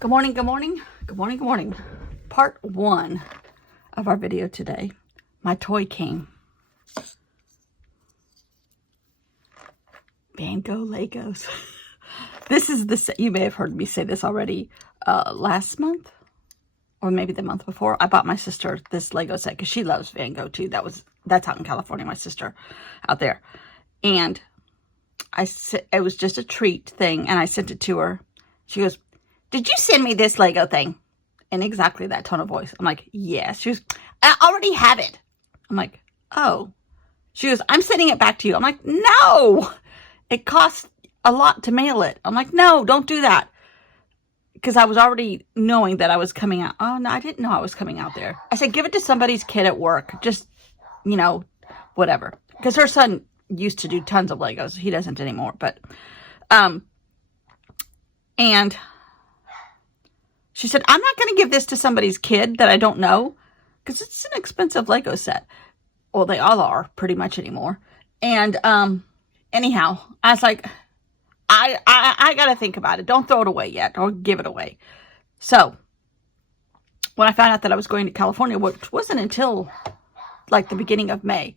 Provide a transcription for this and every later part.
Good morning, good morning, good morning, good morning. Part 1 of our video today. My toy came. Van Gogh Legos. This is the, you may have heard me say this already last month, or maybe the month before. I bought my sister this Lego set because she loves Van Gogh too. That's out in California, my sister out there. And it was just a treat thing, and I sent it to her. She goes, "Did you send me this Lego thing?" In exactly that tone of voice. I'm like, yes. She goes, "I already have it." I'm like, oh. She goes, "I'm sending it back to you." I'm like, no. It costs a lot to mail it. I'm like, no, don't do that. Because I was already knowing that I was coming out. Oh, no, I didn't know I was coming out there. I said, give it to somebody's kid at work. Just, whatever. Because her son used to do tons of Legos. He doesn't anymore. But, and she said, "I'm not going to give this to somebody's kid that I don't know." Because it's an expensive Lego set. Well, they all are pretty much anymore. And, anyhow, I was like, I got to think about it. Don't throw it away yet. Don't give it away. So, when I found out that I was going to California, which wasn't until like the beginning of May,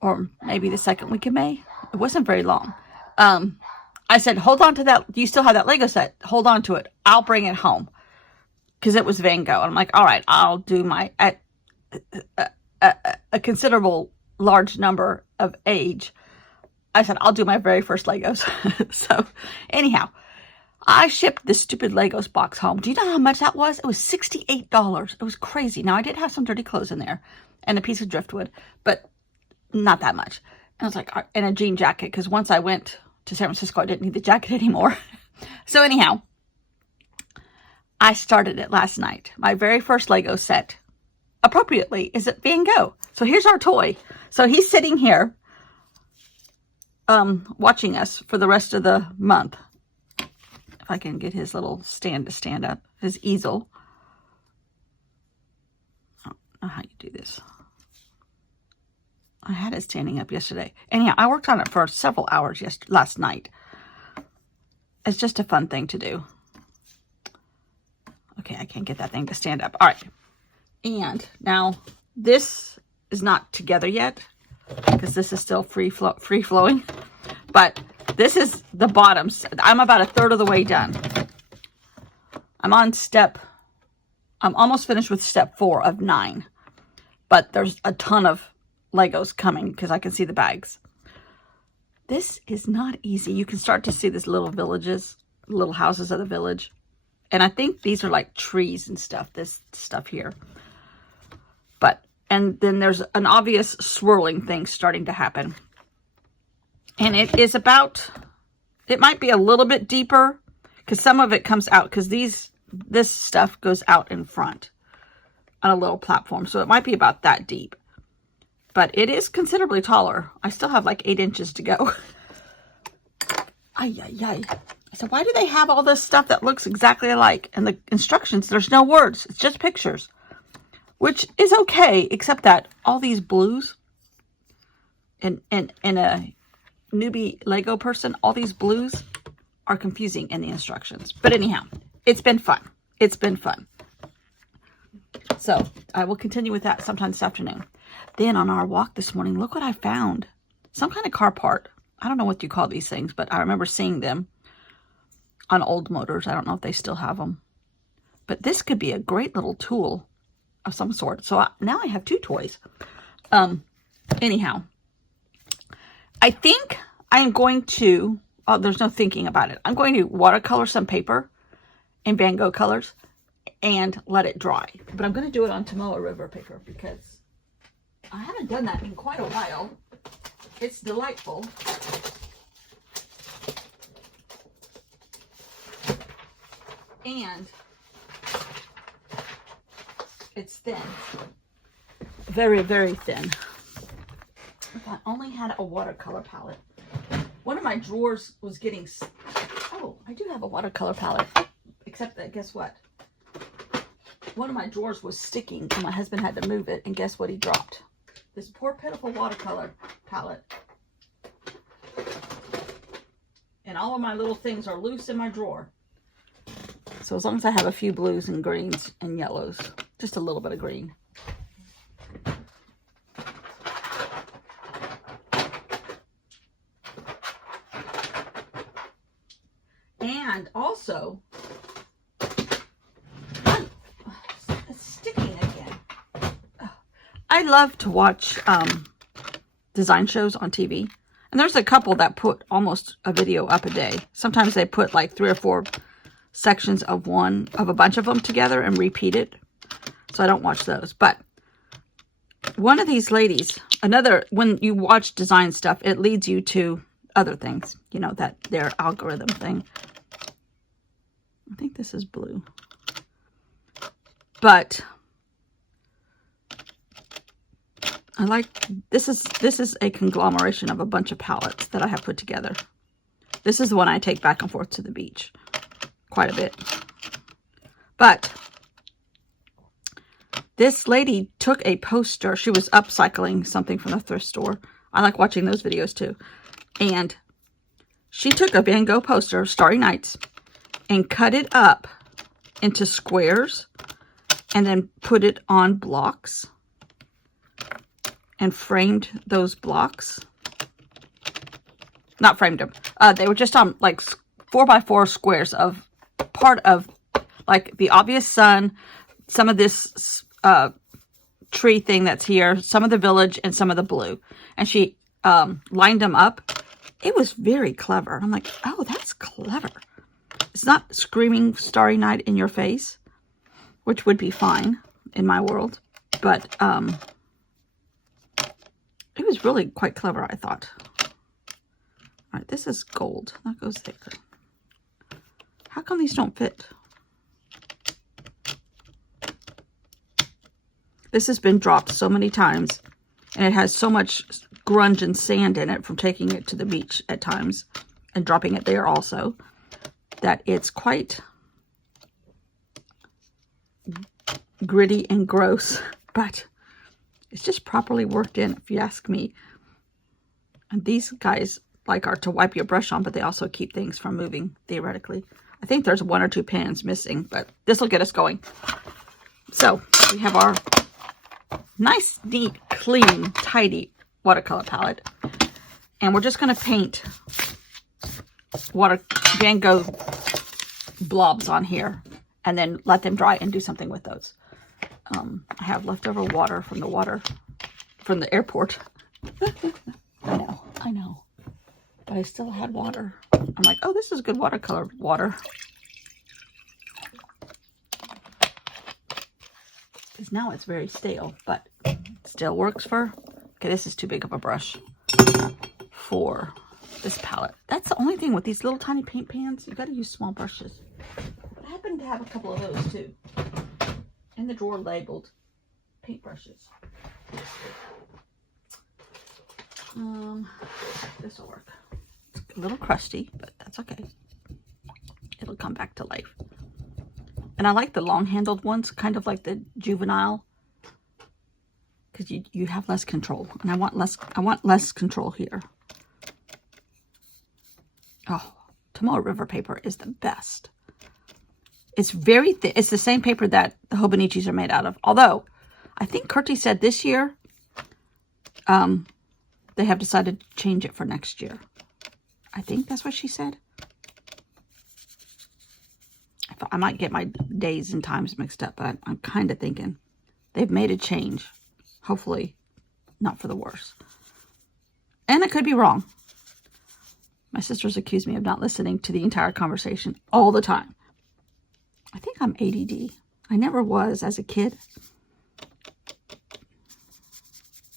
or maybe the second week of May, it wasn't very long. I said, hold on to that. You still have that Lego set. Hold on to it. I'll bring it home. Because it was Van Gogh. And I'm like, all right, I'll do my, at a considerable large number of age, I said, I'll do my very first Legos. So, anyhow, I shipped this stupid Legos box home. Do you know how much that was? It was $68. It was crazy. Now, I did have some dirty clothes in there and a piece of driftwood, but not that much. And I was like, and a jean jacket, because once I went to San Francisco, I didn't need the jacket anymore. So, anyhow, I started it last night. My very first Lego set, appropriately, is at Van Gogh. So here's our toy. So he's sitting here watching us for the rest of the month. If I can get his little stand to stand up, his easel. I don't know how you do this. I had it standing up yesterday. Anyhow, I worked on it for several hours last night. It's just a fun thing to do. Okay, I can't get that thing to stand up. All right. And now this is not together yet because this is still free flowing. But this is the bottom. I'm about a third of the way done. I'm almost finished with step 4 of 9. But there's a ton of Legos coming because I can see the bags. This is not easy. You can start to see these little villages, little houses of the village. And I think these are like trees and stuff, this stuff here. And then there's an obvious swirling thing starting to happen. And it is it might be a little bit deeper because some of it comes out because this stuff goes out in front on a little platform. So it might be about that deep. But it is considerably taller. I still have like 8 inches to go. Ay, ay, ay. So why do they have all this stuff that looks exactly alike? And the instructions, there's no words. It's just pictures. Which is okay, except that all these blues, in a newbie Lego person, all these blues are confusing in the instructions. But anyhow, it's been fun. It's been fun. So I will continue with that sometime this afternoon. Then on our walk this morning, look what I found. Some kind of car part. I don't know what you call these things, but I remember seeing them on old motors. I don't know if they still have them. But this could be a great little tool of some sort. So now I have 2 toys. Anyhow, I think I am going to, there's no thinking about it. I'm going to watercolor some paper in Van Gogh colors and let it dry. But I'm going to do it on Tomoe River paper because I haven't done that in quite a while. It's delightful. And it's thin. Very, very thin. If I only had a watercolor palette. One of my drawers was getting... Oh, I do have a watercolor palette. Except that, guess what? One of my drawers was sticking and my husband had to move it. And guess what he dropped? This poor, pitiful watercolor palette. And all of my little things are loose in my drawer. So as long as I have a few blues and greens and yellows, just a little bit of green. And also, it's sticking again. I love to watch design shows on TV. And there's a couple that put almost a video up a day. Sometimes they put like 3 or 4 sections of a bunch of them together and repeat it. So I don't watch those. But one of these ladies, when you watch design stuff, it leads you to other things. You know, that their algorithm thing. I think this is blue. But I like, this is a conglomeration of a bunch of palettes that I have put together. This is the one I take back and forth to the beach quite a bit. But this lady took a poster. She was upcycling something from the thrift store. I like watching those videos too. And she took a Van Gogh poster, Starry Nights, and cut it up into squares and then put it on blocks and framed those blocks. Not framed them. They were just on like 4x4 squares of part of like the obvious sun, some of this tree thing that's here, some of the village, and some of the blue. And she lined them up. It was very clever. I'm like, oh, that's clever. It's not screaming Starry Night in your face, which would be fine in my world. But it was really quite clever, I thought. All right, this is gold. That goes there. How come these don't fit? This has been dropped so many times, and it has so much grunge and sand in it from taking it to the beach at times and dropping it there also, that it's quite gritty and gross, but it's just properly worked in, if you ask me. And these guys are to wipe your brush on, but they also keep things from moving, theoretically. I think there's 1 or 2 pans missing, but this will get us going. So we have our nice, neat, clean, tidy watercolor palette. And we're just going to paint Van Gogh blobs on here and then let them dry and do something with those. I have leftover water from the airport. I know. But I still had water. I'm like, oh, this is good watercolor water. Because now it's very stale, but it still works for... Okay, this is too big of a brush for this palette. That's the only thing with these little tiny paint pans. You got to use small brushes. I happen to have a couple of those too. In the drawer labeled paintbrushes. This will work. It's a little crusty, but that's okay. It'll come back to life. And I like the long-handled ones, kind of like the juvenile, because you have less control, and I want less control here. Oh, Tomoe River paper is the best. It's very thick. It's the same paper that the Hobonichis are made out of. Although, I think Kurti said this year, they have decided to change it for next year. I think that's what she said. I might get my days and times mixed up, but I'm kind of thinking they've made a change. Hopefully, not for the worse. And I could be wrong. My sisters accuse me of not listening to the entire conversation all the time. I think I'm ADD. I never was as a kid.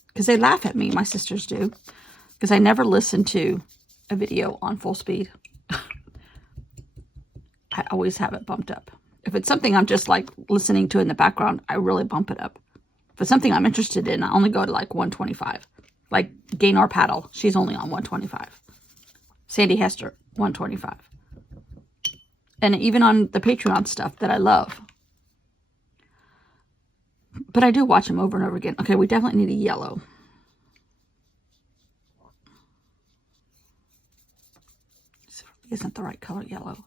Because they laugh at me, my sisters do. Because I never listen to a video on full speed. I always have it bumped up. If it's something I'm just like listening to in the background, I really bump it up. If it's something I'm interested in, I only go to like 125. Like Gaynor Paddle, she's only on 125. Sandy Hester, 125. And even on the Patreon stuff that I love. But I do watch them over and over again. Okay, we definitely need a yellow. This isn't the right color yellow.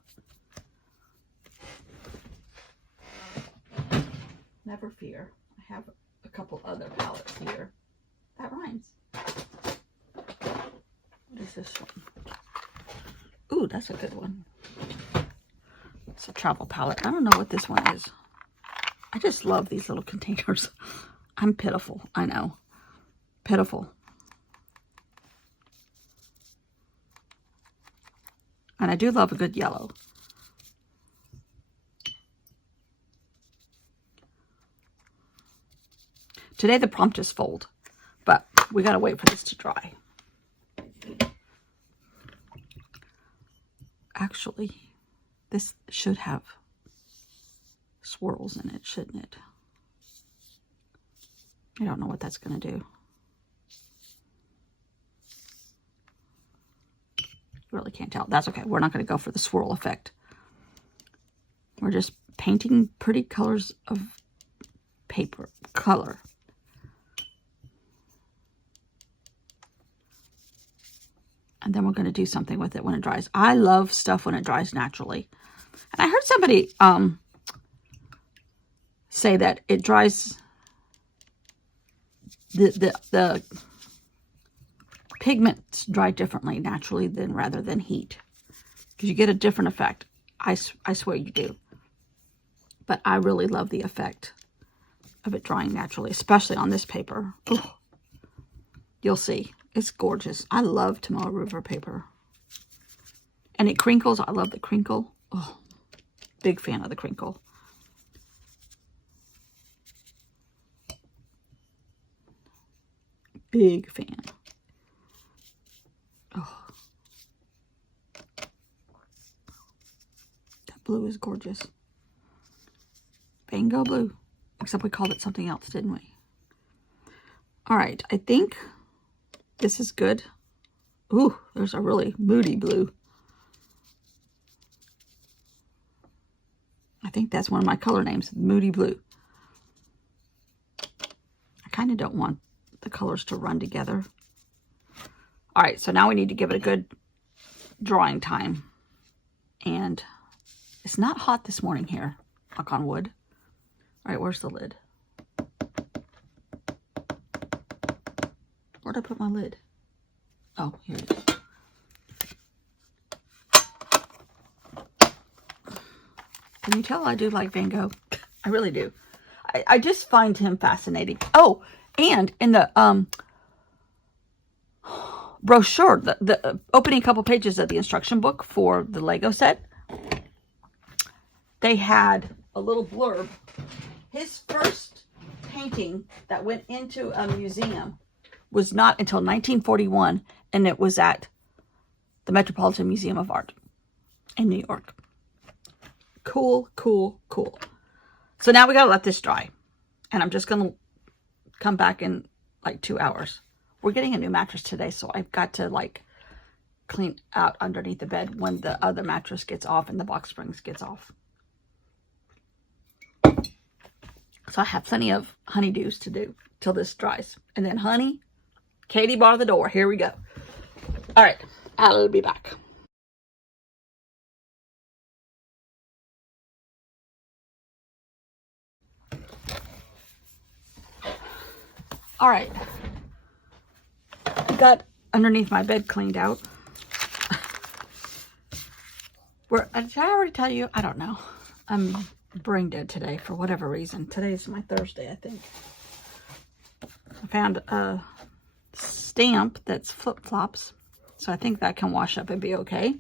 never fear. I have a couple other palettes here. That rhymes. What is this one? Ooh, that's a good one. It's a travel palette. I don't know what this one is. I just love these little containers. I'm pitiful. I know. Pitiful. And I do love a good yellow. Today the prompt is fold, but we gotta wait for this to dry. Actually, this should have swirls in it, shouldn't it? I don't know what that's gonna do. Really can't tell. That's okay. We're not gonna go for the swirl effect. We're just painting pretty colors of paper, color. And then we're going to do something with it when it dries. I love stuff when it dries naturally. And I heard somebody say that it dries, the pigments dry differently naturally than rather than heat. Because you get a different effect. I swear you do. But I really love the effect of it drying naturally, especially on this paper. Ugh. You'll see. It's gorgeous. I love Tomoe River paper. And it crinkles. I love the crinkle. Oh, big fan of the crinkle. Big fan. Oh. That blue is gorgeous. Vango blue. Except we called it something else, didn't we? All right. I think this is good. Ooh, there's a really moody blue. I think that's one of my color names, Moody Blue. I kind of don't want the colors to run together. All right, so now we need to give it a good drying time. And it's not hot this morning here, knock on wood. All right, where's the lid? Where'd I put my lid? Oh, here it is. Can you tell I do like Van Gogh? I really do. I just find him fascinating. Oh, and in the brochure, the opening couple pages of the instruction book for the Lego set, they had a little blurb. His first painting that went into a museum was not until 1941, and it was at the Metropolitan Museum of Art in New York. Cool, cool, cool. So now we gotta let this dry. And I'm just gonna come back in like 2 hours. We're getting a new mattress today, so I've got to like clean out underneath the bed when the other mattress gets off and the box springs gets off. So I have plenty of honeydews to do till this dries. And then honey, Katie bar the door. Here we go. All right, I'll be back. All right. Got underneath my bed cleaned out. Did I already tell you? I don't know. I'm brain dead today for whatever reason. Today's my Thursday, I think. I found a stamp that's flip-flops, so I think that can wash up and be okay.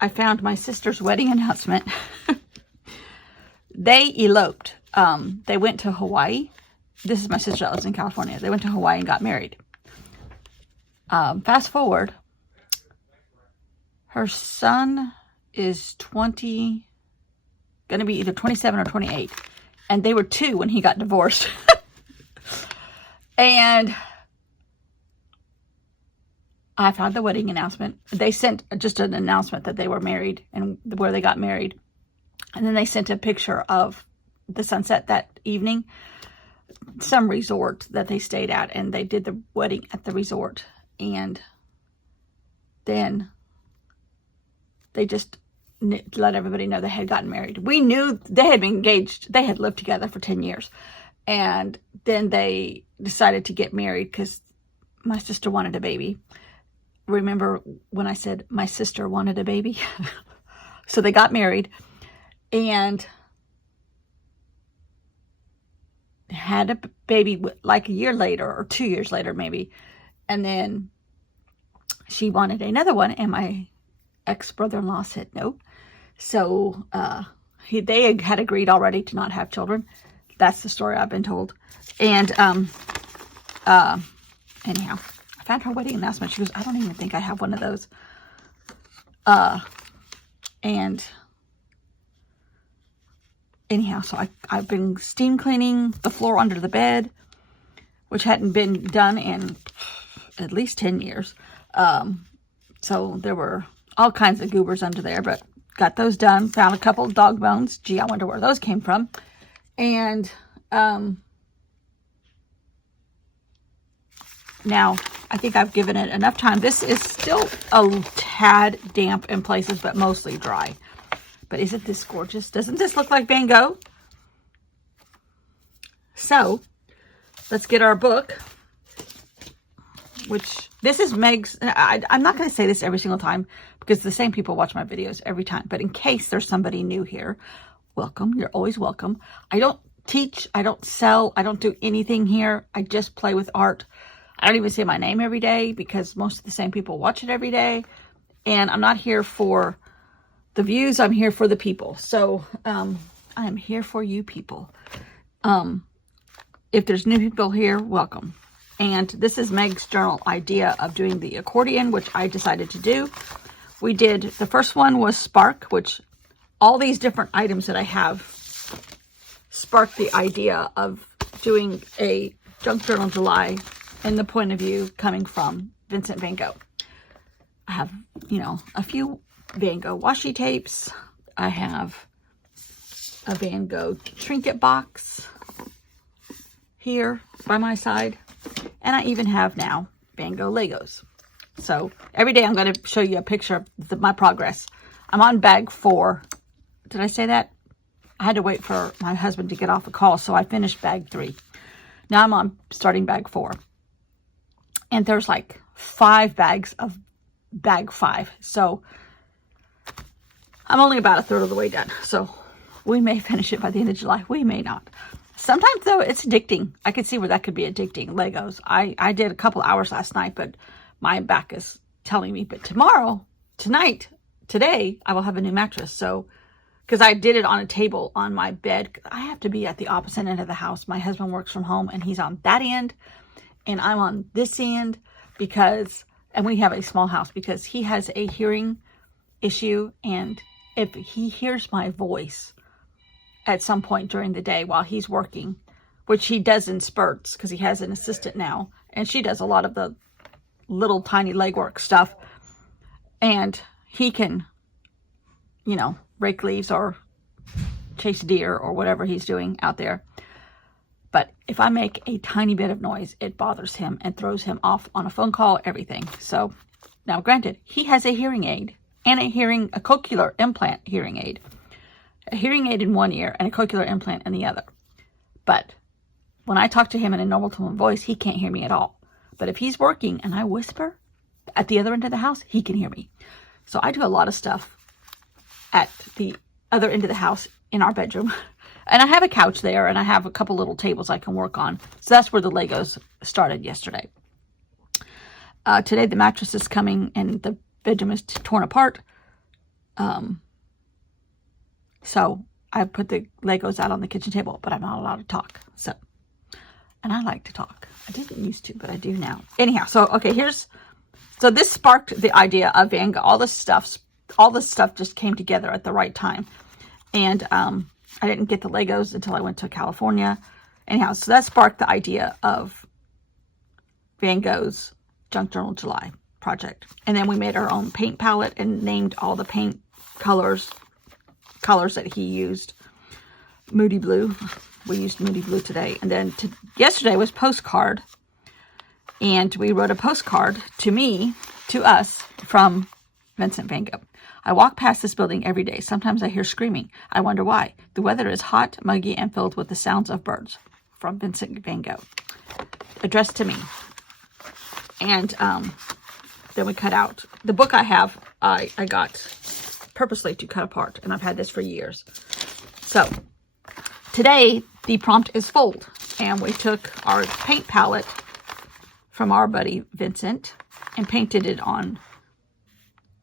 I found my sister's wedding announcement. They eloped. They went to Hawaii. This is my sister that lives in California. They went to Hawaii and got married. Fast forward. Her son is going to be either 27 or 28. And they were 2 when he got divorced. And I found the wedding announcement. They sent just an announcement that they were married and where they got married. And then they sent a picture of the sunset that evening. Some resort that they stayed at, and they did the wedding at the resort. And then they just let everybody know they had gotten married. We knew they had been engaged. They had lived together for 10 years. And then they decided to get married because my sister wanted a baby. Remember when I said my sister wanted a baby? So they got married and had a baby like a year later or 2 years later maybe. And then she wanted another one, and my ex-brother-in-law said no. So they had agreed already to not have children. That's the story I've been told. And anyhow, I found her wedding announcement. She goes, I don't even think I have one of those. And anyhow, so I've been steam cleaning the floor under the bed, which hadn't been done in at least 10 years. So there were all kinds of goobers under there, but got those done. Found a couple of dog bones. Gee, I wonder where those came from. And now I think I've given it enough time. This is still a tad damp in places, but mostly dry. But isn't this gorgeous? Doesn't this look like Van Gogh? So let's get our book, which this is Meg's. I'm not going to say this every single time because the same people watch my videos every time. But in case there's somebody new here, welcome. You're always welcome. I don't teach. I don't sell. I don't do anything here. I just play with art. I don't even say my name every day because most of the same people watch it every day. And I'm not here for the views. I'm here for the people. So I am here for you people. If there's new people here, welcome. And this is Meg's journal idea of doing the accordion, which I decided to do. We did, the first one was Spark, which all these different items that I have sparked the idea of doing a Junk Journal July in the point of view coming from Vincent Van Gogh. I have, you know, a few Van Gogh washi tapes. I have a Van Gogh trinket box here by my side. And I even have now Van Gogh Legos. So every day I'm going to show you a picture of my progress. I'm on bag 4. Did I say that? I had to wait for my husband to get off the call, so I finished bag 3. Now I'm on starting bag 4. And there's like 5 bags of bag 5. So I'm only about a third of the way done. So we may finish it by the end of July. We may not. Sometimes, though, it's addicting. I could see where that could be addicting. Legos. I did a couple hours last night, but my back is telling me. But today, I will have a new mattress. So, because I did it on a table on my bed. I have to be at the opposite end of the house. My husband works from home, and he's on that end. And I'm on this end because, and we have a small house because he has a hearing issue. And if he hears my voice at some point during the day while he's working, which he does in spurts because he has an assistant now, and she does a lot of the little tiny legwork stuff, and he can, you know, rake leaves or chase deer or whatever he's doing out there. But if I make a tiny bit of noise, it bothers him and throws him off on a phone call, everything. So now granted, he has a hearing aid and a cochlear implant hearing aid. A hearing aid in one ear and a cochlear implant in the other. But when I talk to him in a normal tone of voice, he can't hear me at all. But if he's working and I whisper at the other end of the house, he can hear me. So I do a lot of stuff at the other end of the house in our bedroom. And I have a couch there and I have a couple little tables I can work on. So that's where the Legos started yesterday. Today the mattress is coming and the bedroom is torn apart. So I put the Legos out on the kitchen table, but I'm not allowed to talk. So, and I like to talk. I didn't used to, but I do now. Anyhow, so, okay, so this sparked the idea of Van Gogh. All this stuff just came together at the right time. And I didn't get the Legos until I went to California. Anyhow, so that sparked the idea of Van Gogh's Junk Journal July project. And then we made our own paint palette and named all the paint colors that he used. Moody Blue. We used Moody Blue today. And then yesterday was postcard. And we wrote a postcard to us from Vincent Van Gogh. I walk past this building every day. Sometimes I hear screaming. I wonder why. The weather is hot, muggy, and filled with the sounds of birds. From Vincent van Gogh. Addressed to me. And then we cut out. The book I have, I got purposely to cut apart. And I've had this for years. So, today, the prompt is fold. And we took our paint palette from our buddy Vincent and painted it on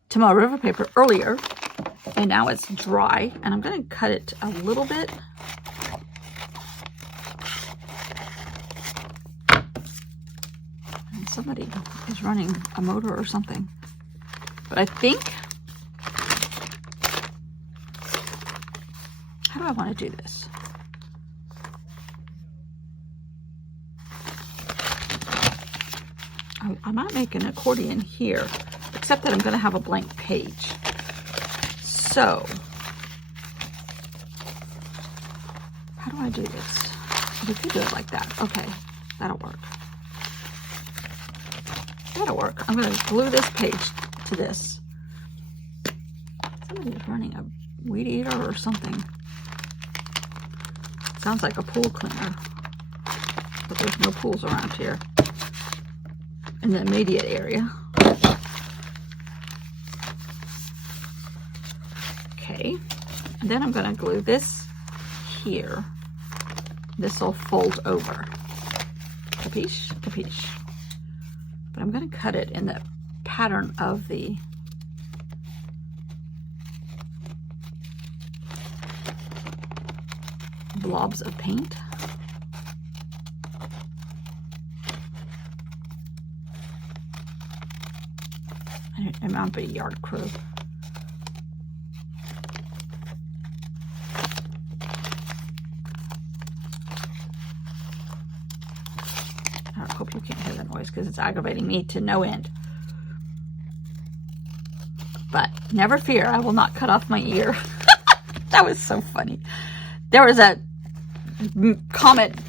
Tomoe River paper earlier. And now it's dry. And I'm going to cut it a little bit. And somebody is running a motor or something. But I think... How do I want to do this? I might make an accordion here, except that I'm going to have a blank page. So, how do I do this? We could do it like that. Okay, that'll work. That'll work. I'm going to glue this page to this. Somebody's running a weed eater or something. Sounds like a pool cleaner, but there's no pools around here in the immediate area. Okay, and then I'm going to glue this here. This will fold over. Capiche? Capiche. But I'm going to cut it in the pattern of the blobs of paint. It might be yard crow. I hope you can't hear the noise because it's aggravating me to no end. But never fear, I will not cut off my ear. That was so funny. There was a comment,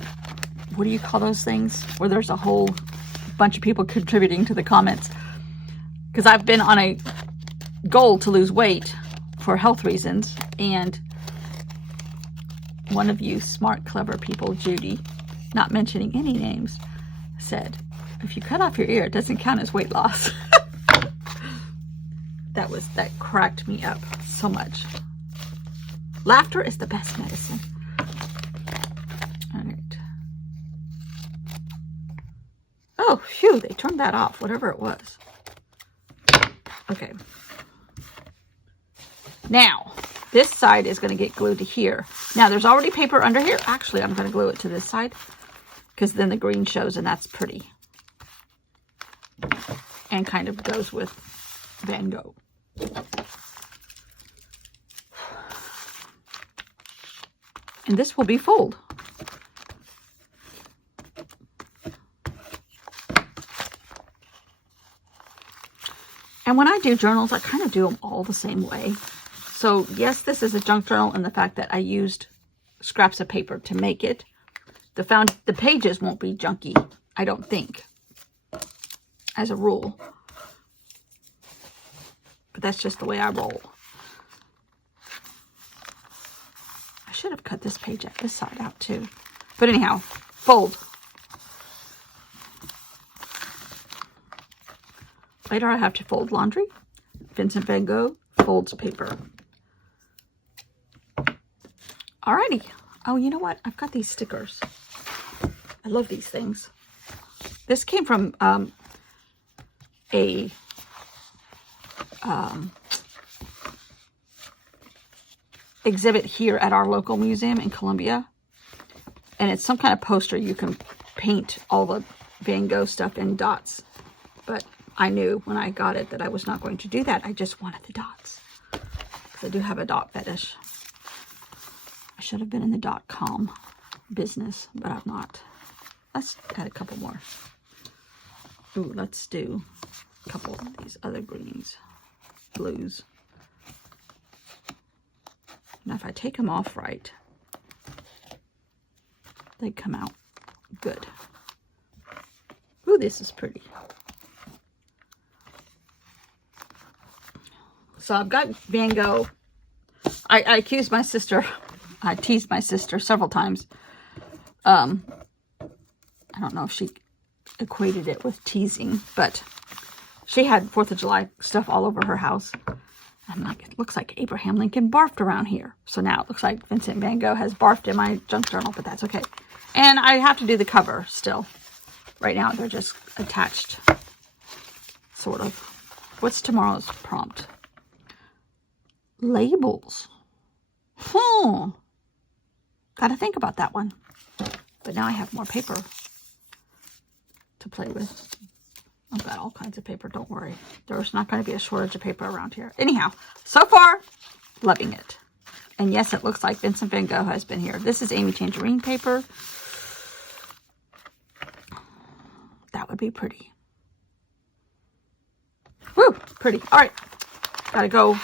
what do you call those things? Where there's a whole bunch of people contributing to the comments. Because I've been on a goal to lose weight for health reasons. And one of you smart, clever people, Judy, not mentioning any names, said, if you cut off your ear, it doesn't count as weight loss. That cracked me up so much. Laughter is the best medicine. All right. Oh, phew, they turned that off, whatever it was. Okay. Now, this side is going to get glued to here. Now, there's already paper under here. Actually, I'm going to glue it to this side because then the green shows and that's pretty. And kind of goes with Van Gogh. And this will be fold. And when I do journals, I kind of do them all the same way. So yes, this is a junk journal in the fact that I used scraps of paper to make it. The pages won't be junky, I don't think, as a rule. But that's just the way I roll. I should have cut this page at this side out too. But anyhow, fold. Later I have to fold laundry. Vincent van Gogh folds paper. Alrighty. Oh, you know what? I've got these stickers. I love these things. This came from a exhibit here at our local museum in Columbia. And it's some kind of poster. You can paint all the Van Gogh stuff in dots. But I knew when I got it that I was not going to do that. I just wanted the dots. Because I do have a dot fetish. I should have been in the .com business, but I'm not. Let's add a couple more. Ooh, let's do a couple of these other greens, blues. Now if I take them off right, they come out good. Ooh, this is pretty. So I've got Van Gogh. I accused my sister. I teased my sister several times. I don't know if she equated it with teasing, but she had 4th of July stuff all over her house. I'm like, it looks like Abraham Lincoln barfed around here. So now it looks like Vincent Van Gogh has barfed in my junk journal, but that's okay. And I have to do the cover still. Right now they're just attached, sort of. What's tomorrow's prompt? Labels. Gotta think about that one. But now I have more paper to play with. I've got all kinds of paper, don't worry. There's not going to be a shortage of paper around here. Anyhow, so far, loving it. And yes, it looks like Vincent Van Gogh has been here. This is Amy Tangerine paper. That would be pretty. Woo, pretty. All right, gotta go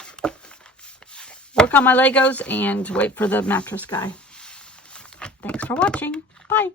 work on my Legos and wait for the mattress guy. Thanks for watching. Bye.